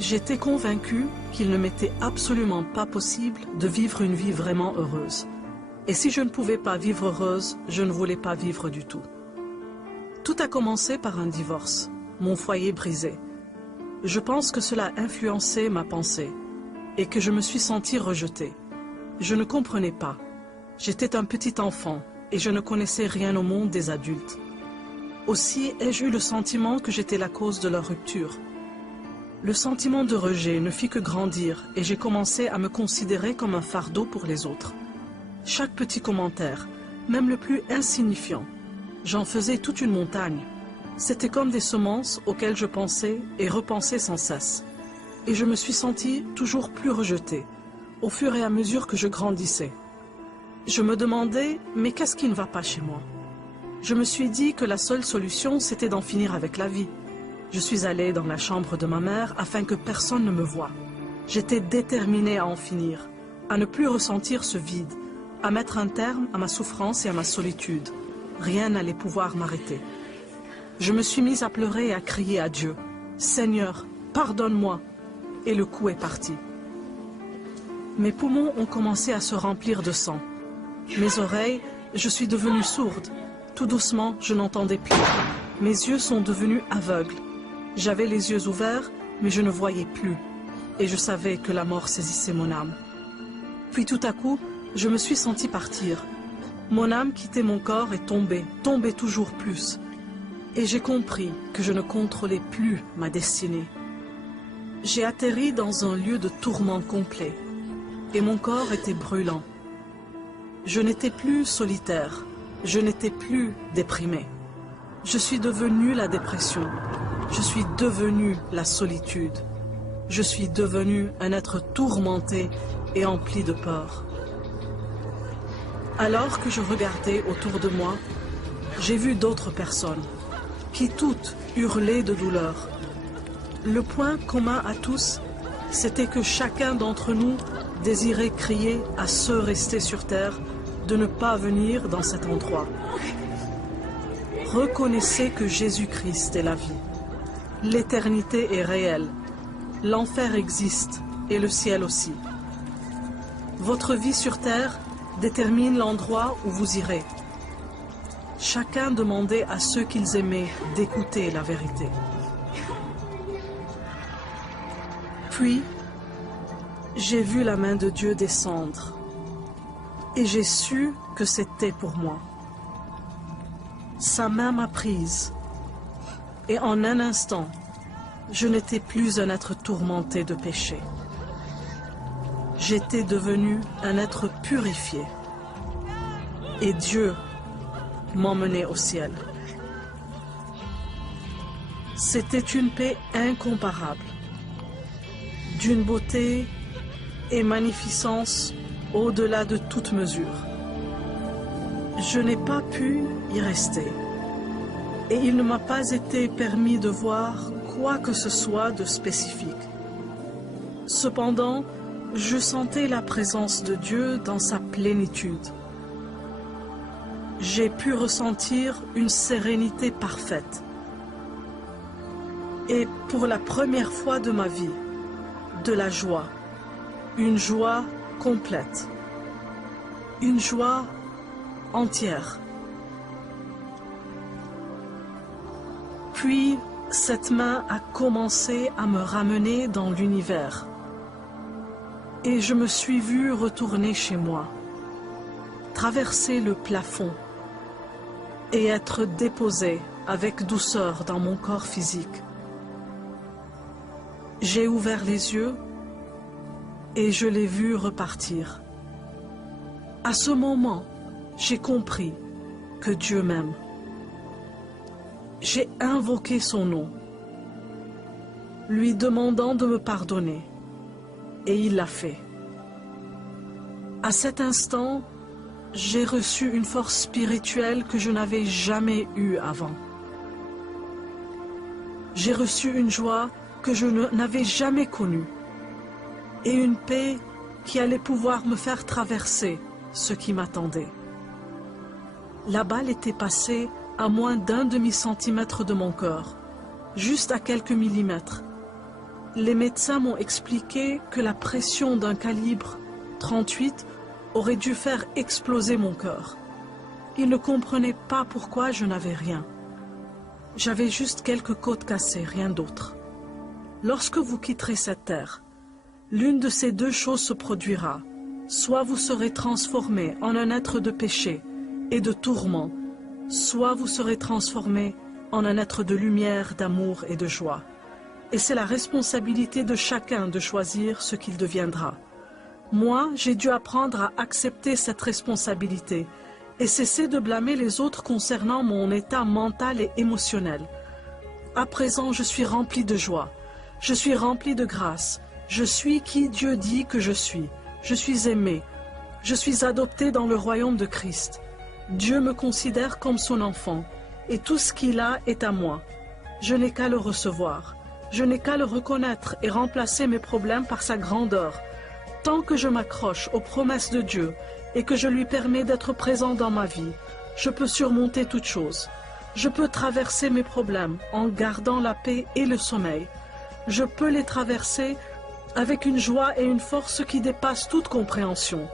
J'étais convaincue qu'il ne m'était absolument pas possible de vivre une vie vraiment heureuse. Et si je ne pouvais pas vivre heureuse, je ne voulais pas vivre du tout. Tout a commencé par un divorce, mon foyer brisé. Je pense que cela a influencé ma pensée et que je me suis sentie rejetée. Je ne comprenais pas. J'étais un petit enfant et je ne connaissais rien au monde des adultes. Aussi ai-je eu le sentiment que j'étais la cause de leur rupture. Le sentiment de rejet ne fit que grandir et j'ai commencé à me considérer comme un fardeau pour les autres. Chaque petit commentaire, même le plus insignifiant, j'en faisais toute une montagne. C'était comme des semences auxquelles je pensais et repensais sans cesse. Et je me suis sentie toujours plus rejetée, au fur et à mesure que je grandissais. Je me demandais, mais qu'est-ce qui ne va pas chez moi? Je me suis dit que la seule solution, c'était d'en finir avec la vie. Je suis allée dans la chambre de ma mère afin que personne ne me voie. J'étais déterminée à en finir, à ne plus ressentir ce vide, à mettre un terme à ma souffrance et à ma solitude. Rien n'allait pouvoir m'arrêter. Je me suis mise à pleurer et à crier à Dieu. « Seigneur, pardonne-moi » et le coup est parti. Mes poumons ont commencé à se remplir de sang. Mes oreilles, je suis devenue sourde. Tout doucement, je n'entendais plus. Mes yeux sont devenus aveugles. J'avais les yeux ouverts, mais je ne voyais plus. Et je savais que la mort saisissait mon âme. Puis tout à coup, je me suis sentie partir. Mon âme quittait mon corps et tombait toujours plus. Et j'ai compris que je ne contrôlais plus ma destinée. J'ai atterri dans un lieu de tourment complet. Et mon corps était brûlant. Je n'étais plus solitaire. Je n'étais plus déprimée. Je suis devenue la dépression. Je suis devenue la solitude. Je suis devenue un être tourmenté et empli de peur. Alors que je regardais autour de moi, j'ai vu d'autres personnes qui toutes hurlaient de douleur. Le point commun à tous, c'était que chacun d'entre nous désirait crier à ceux restés sur terre de ne pas venir dans cet endroit. Reconnaissez que Jésus-Christ est la vie. L'éternité est réelle. L'enfer existe et le ciel aussi. Votre vie sur terre détermine l'endroit où vous irez. Chacun demandait à ceux qu'ils aimaient d'écouter la vérité. Puis, j'ai vu la main de Dieu descendre et j'ai su que c'était pour moi. Sa main m'a prise et en un instant, je n'étais plus un être tourmenté de péché. J'étais devenu un être purifié et Dieu m'emmenait au ciel. C'était une paix incomparable, d'une beauté et magnificence au-delà de toute mesure. Je n'ai pas pu y rester et il ne m'a pas été permis de voir quoi que ce soit de spécifique. Cependant, je sentais la présence de Dieu dans sa plénitude. J'ai pu ressentir une sérénité parfaite. Et pour la première fois de ma vie, de la joie, une joie complète, une joie entière. Puis, cette main a commencé à me ramener dans l'univers. Et je me suis vue retourner chez moi, traverser le plafond et être déposée avec douceur dans mon corps physique. J'ai ouvert les yeux et je l'ai vu repartir. À ce moment, j'ai compris que Dieu m'aime. J'ai invoqué son nom, lui demandant de me pardonner, et il l'a fait. À cet instant, j'ai reçu une force spirituelle que je n'avais jamais eue avant. J'ai reçu une joie que je n'avais jamais connue, et une paix qui allait pouvoir me faire traverser ce qui m'attendait. La balle était passée à moins d'1 demi-centimètre de mon cœur, juste à quelques millimètres. les médecins m'ont expliqué que la pression d'un calibre 38 aurait dû faire exploser mon cœur. Ils ne comprenaient pas pourquoi je n'avais rien. J'avais juste quelques côtes cassées, rien d'autre. Lorsque vous quitterez cette terre, l'une de ces deux choses se produira. Soit vous serez transformé en un être de péché et de tourment, soit vous serez transformé en un être de lumière, d'amour et de joie. Et c'est la responsabilité de chacun de choisir ce qu'il deviendra. Moi, j'ai dû apprendre à accepter cette responsabilité et cesser de blâmer les autres concernant mon état mental et émotionnel. À présent, je suis rempli de joie, je suis rempli de grâce, je suis qui Dieu dit que je suis aimé, je suis adopté dans le royaume de Christ. Dieu me considère comme son enfant et tout ce qu'il a est à moi. Je n'ai qu'à le recevoir, je n'ai qu'à le reconnaître et remplacer mes problèmes par sa grandeur. Tant que je m'accroche aux promesses de Dieu et que je lui permets d'être présent dans ma vie, je peux surmonter toute chose. Je peux traverser mes problèmes en gardant la paix et le sommeil. Je peux les traverser avec une joie et une force qui dépassent toute compréhension.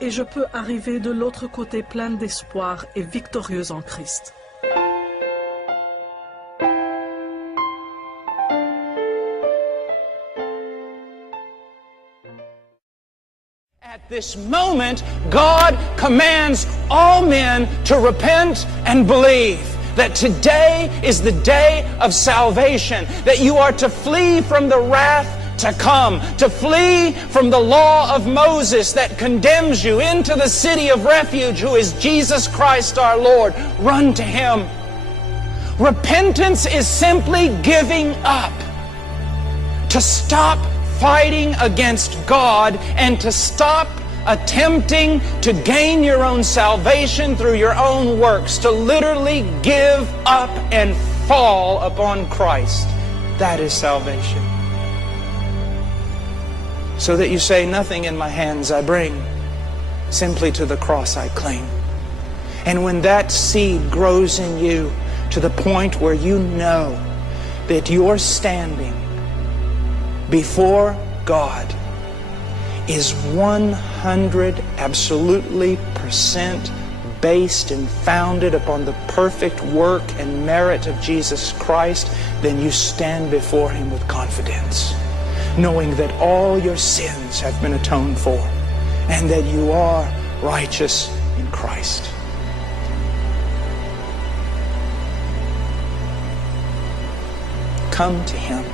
Et je peux arriver de l'autre côté pleine d'espoir et victorieuse en Christ. At this moment, God commands all men to repent and believe that today is the day of salvation, that you are to flee from the wrath to come, to flee from the law of Moses that condemns you into the city of refuge, who is Jesus Christ our Lord. Run to Him. Repentance is simply giving up, to stop fighting against God and to stop attempting to gain your own salvation through your own works, to literally give up and fall upon Christ. That is salvation. So that you say, nothing in my hands I bring, simply to the cross I cling. And when that seed grows in you to the point where you know that you're standing before God is 100 absolutely % based and founded upon the perfect work and merit of Jesus Christ, then you stand before Him with confidence, knowing that all your sins have been atoned for and that you are righteous in Christ. Come to Him.